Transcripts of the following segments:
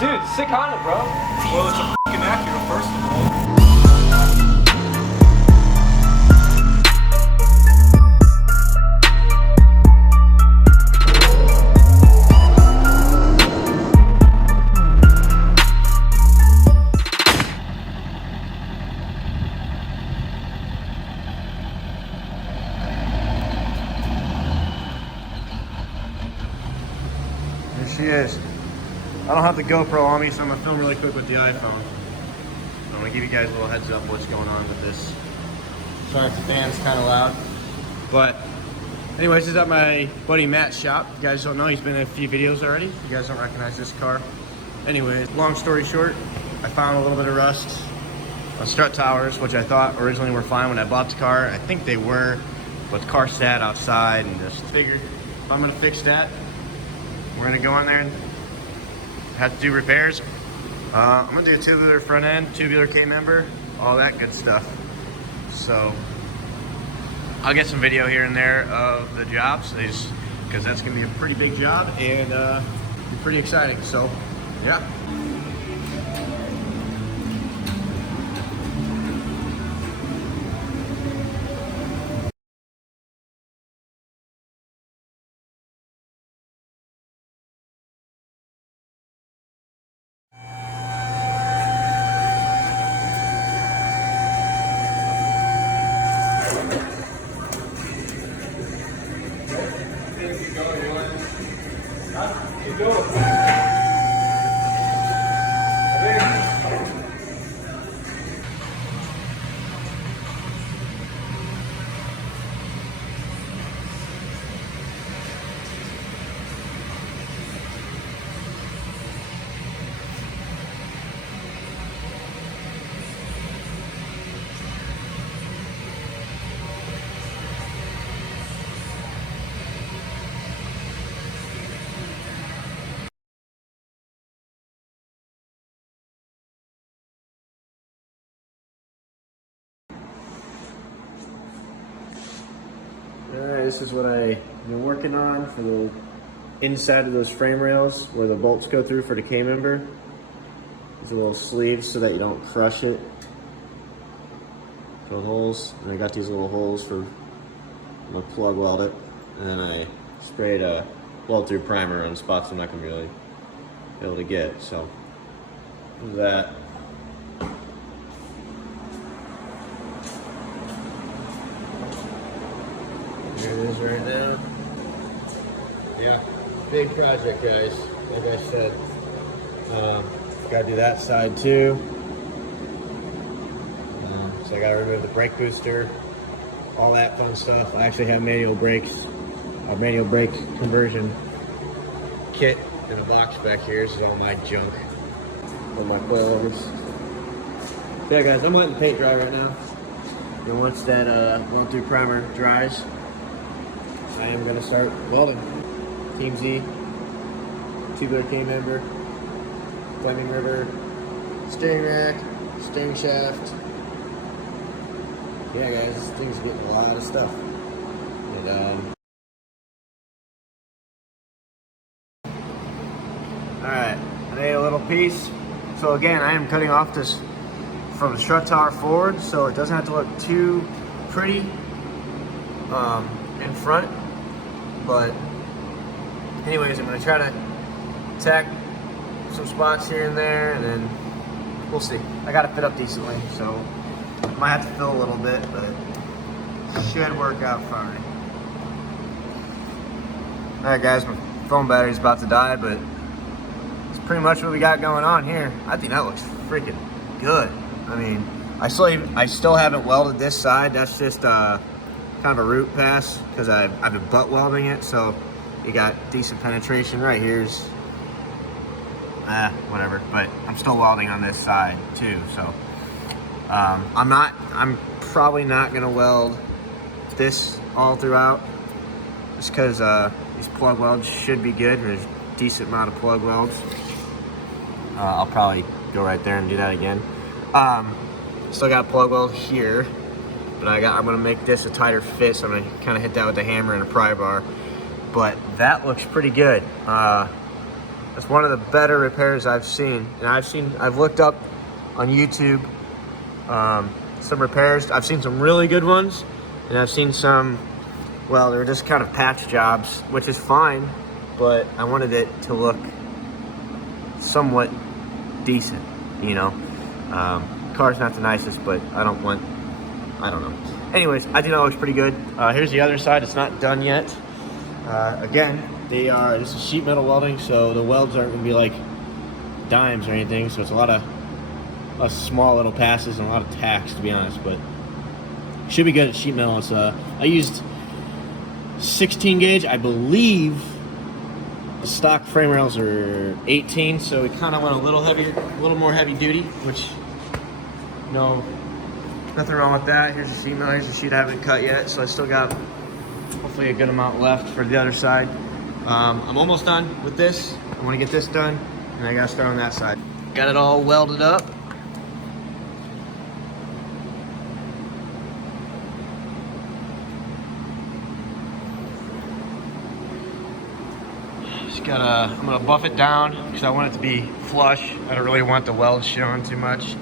Dude, sick Honda, bro. Well, it's a fucking Acura, first of all. There she is. I don't have the GoPro on me, so I'm gonna film really quick with the iPhone. I'm gonna give you guys a little heads up what's going on with this. Sorry if the fan's kind of loud. But anyways, this is at my buddy Matt's shop. If you guys don't know, he's been in a few videos already. If you guys don't recognize this car. Anyways, long story short, I found a little bit of rust on strut towers, which I thought originally were fine when I bought the car. I think they were, but the car sat outside and just figured if I'm gonna fix that, we're gonna go in there and have to do repairs. I'm gonna do a tubular front end, tubular K-member, all that good stuff. So I'll get some video here and there of the jobs, because that's gonna be a pretty big job and be pretty exciting. So yeah. Alright, this is what I've been working on for the inside of those frame rails where the bolts go through for the K-member. These are little sleeves so that you don't crush it. Drill holes, and I got these little holes for, I'm gonna plug weld it, and then I sprayed a weld through primer on spots I'm not gonna really be able to get. So there's that. There it is right now. Yeah, big project, guys. Like I said, gotta do that side too. So I gotta remove the brake booster, all that fun stuff. I actually have manual brakes, a manual brake conversion kit in a box back here. This is all my junk, all my coilovers. Yeah, guys, I'm letting the paint dry right now. And once that weld through primer dries, I am going to start welding. Team Z, tubular K-member, Fleming River, steering rack, steering shaft. Yeah, guys, this thing's getting a lot of stuff. And, alright, I made a little piece. So again, I am cutting off this from the strut tower forward, so it doesn't have to look too pretty in front. But anyways, I'm gonna try to tack some spots here and there, and then we'll see. I gotta fit up decently, so might have to fill a little bit, but should work out fine. All right, guys, my phone battery's about to die, but it's pretty much what we got going on here. I think that looks freaking good. I mean, I still haven't welded this side. That's just kind of a root pass because I've been butt welding it, so you got decent penetration. Right here's whatever, but I'm still welding on this side too, so I'm probably not gonna weld this all throughout just because these plug welds should be good. There's a decent amount of plug welds. I'll probably go right there and do that again. Still got a plug weld here, but I'm gonna make this a tighter fit, so I'm gonna kind of hit that with a hammer and a pry bar. But that looks pretty good. I It's one of the better repairs I've seen. And I've looked up on YouTube some repairs. I've seen some really good ones, and I've seen some, well, they're just kind of patch jobs, which is fine, but I wanted it to look somewhat decent, you know. Car's not the nicest, but I don't know. Anyways, I think that looks pretty good. Here's the other side. It's not done yet. Again, this is sheet metal welding, so the welds aren't gonna be like dimes or anything, so it's a lot of small little passes and a lot of tacks, to be honest, but should be good at sheet metal. It's I used 16 gauge, I believe. The stock frame rails are 18, so we kind of went a little heavier, a little more heavy duty, which, no, nothing wrong with that. Here's the sheet metal. Here's the sheet I haven't cut yet, so I still got hopefully a good amount left for the other side. I'm almost done with this. I want to get this done, and I got to start on that side. Got it all welded up. I'm gonna buff it down because I want it to be flush. I don't really want the weld showing too much.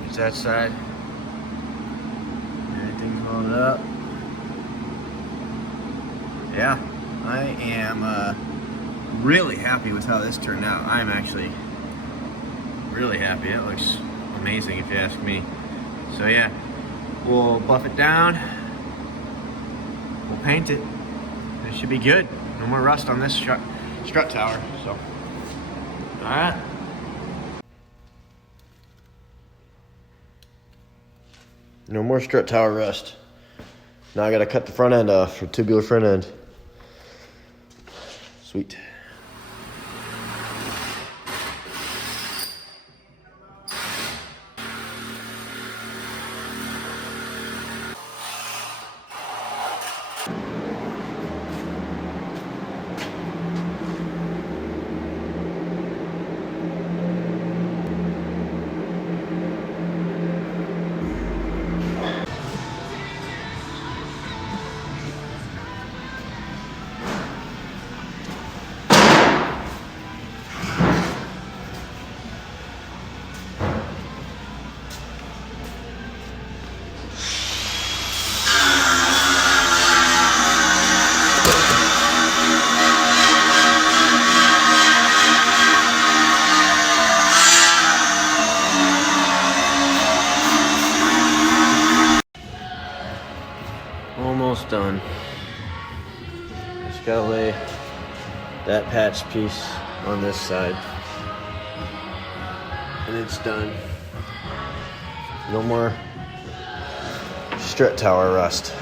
There's that side. Everything's holding up. Yeah, I am really happy with how this turned out. I'm actually really happy. It looks amazing if you ask me. So yeah, we'll buff it down. We'll paint it. It should be good. No more rust on this strut tower, so. All right. No more strut tower rust. Now I gotta cut the front end off for tubular front end. Sweet. Almost done. Just gotta lay that patch piece on this side, and it's done. No more strut tower rust.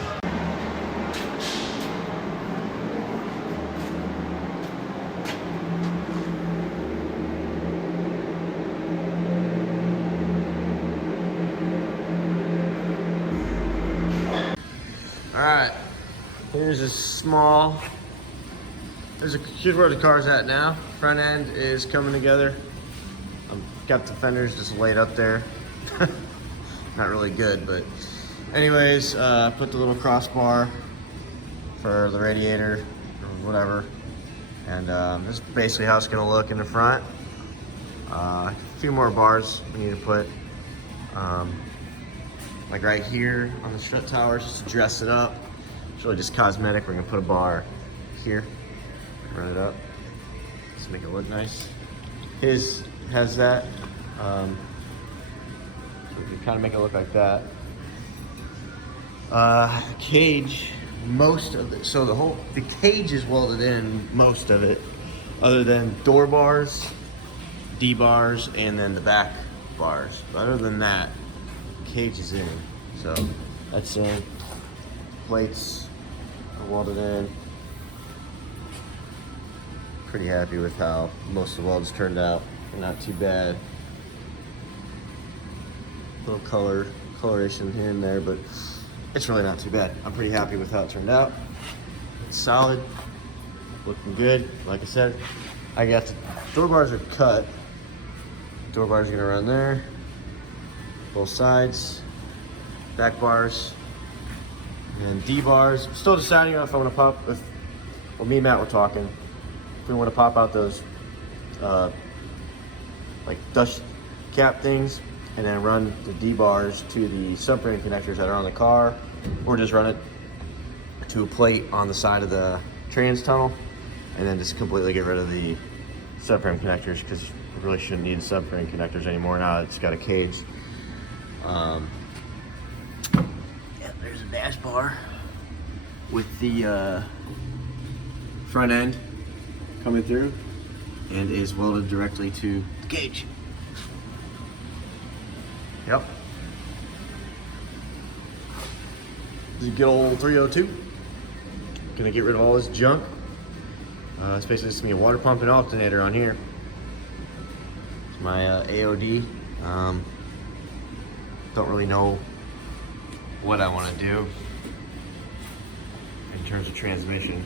Alright, here's here's where the car's at now. Front end is coming together. I've got the fenders just laid up there. Not really good, but anyways, put the little crossbar for the radiator or whatever. And this is basically how it's gonna look in the front. A few more bars we need to put. Like right here on the strut tower, just to dress it up. It's really just cosmetic. We're gonna put a bar here, run it up, just make it look nice. His has that, so we can kind of make it look like that. Cage, most of it, so the cage is welded in, most of it, other than door bars, D bars, and then the back bars. But other than that, cage is in, so that's in. Plates are welded in. Pretty happy with how most of the welds turned out. They're not too bad. Little coloration here and there, but it's really not too bad. I'm pretty happy with how it turned out. It's solid, looking good. Like I said, I got the door bars are cut. Door bars are gonna run there. Both sides, back bars, and D bars. I'm still deciding if I want to pop. Well, me and Matt were talking. if we want to pop out those like dust cap things and then run the D-bars to the subframe connectors that are on the car, or just run it to a plate on the side of the trans tunnel and then just completely get rid of the subframe connectors, because we really shouldn't need subframe connectors anymore now that it's got a cage. Yeah, there's a dash bar with the front end coming through and is welded directly to the cage. Yep. This is a good old 302. Gonna get rid of all this junk. It's basically just gonna be a water pump and alternator on here. It's my AOD. Don't really know what I want to do in terms of transmission.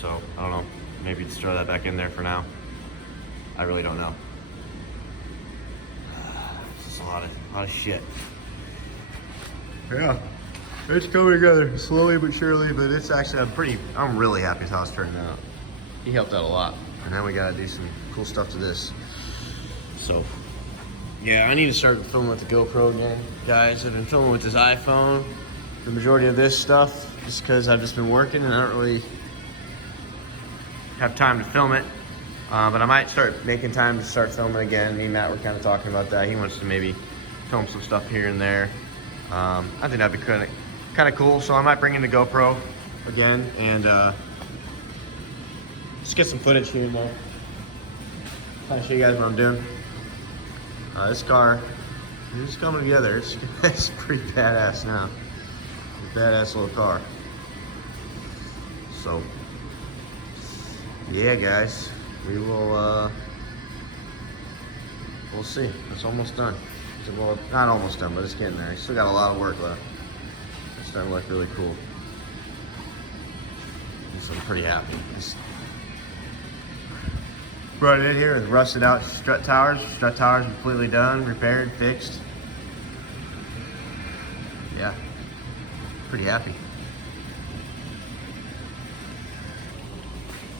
So, I don't know. Maybe just throw that back in there for now. I really don't know. It's just a lot of shit. Yeah, it's coming together slowly but surely, but it's actually, I'm really happy with how it's turning out. He helped out a lot. And now we gotta do some cool stuff to this. So, yeah, I need to start filming with the GoPro again. Guys, I've been filming with this iPhone. The majority of this stuff, just because I've just been working and I don't really have time to film it. But I might start making time to start filming again. Me and Matt were kind of talking about that. He wants to maybe film some stuff here and there. I think that'd be kind of cool. So I might bring in the GoPro again and just get some footage here and there. Kind of show you guys what I'm doing. This car is coming together. It's pretty badass now. It's a badass little car. So, yeah, guys, we will. We'll see. It's almost done. Well, not almost done, but it's getting there. Still got a lot of work left. It's starting to look really cool. So I'm pretty happy. Just brought it in here with rusted out strut towers. Strut towers completely done, repaired, fixed. Yeah, pretty happy.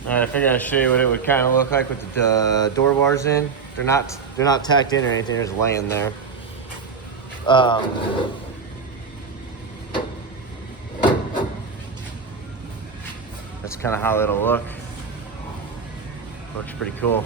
All right, I figured I'd show you what it would kind of look like with the door bars in. They're not tacked in or anything. They're just laying there. That's kind of how it'll look. Looks pretty cool.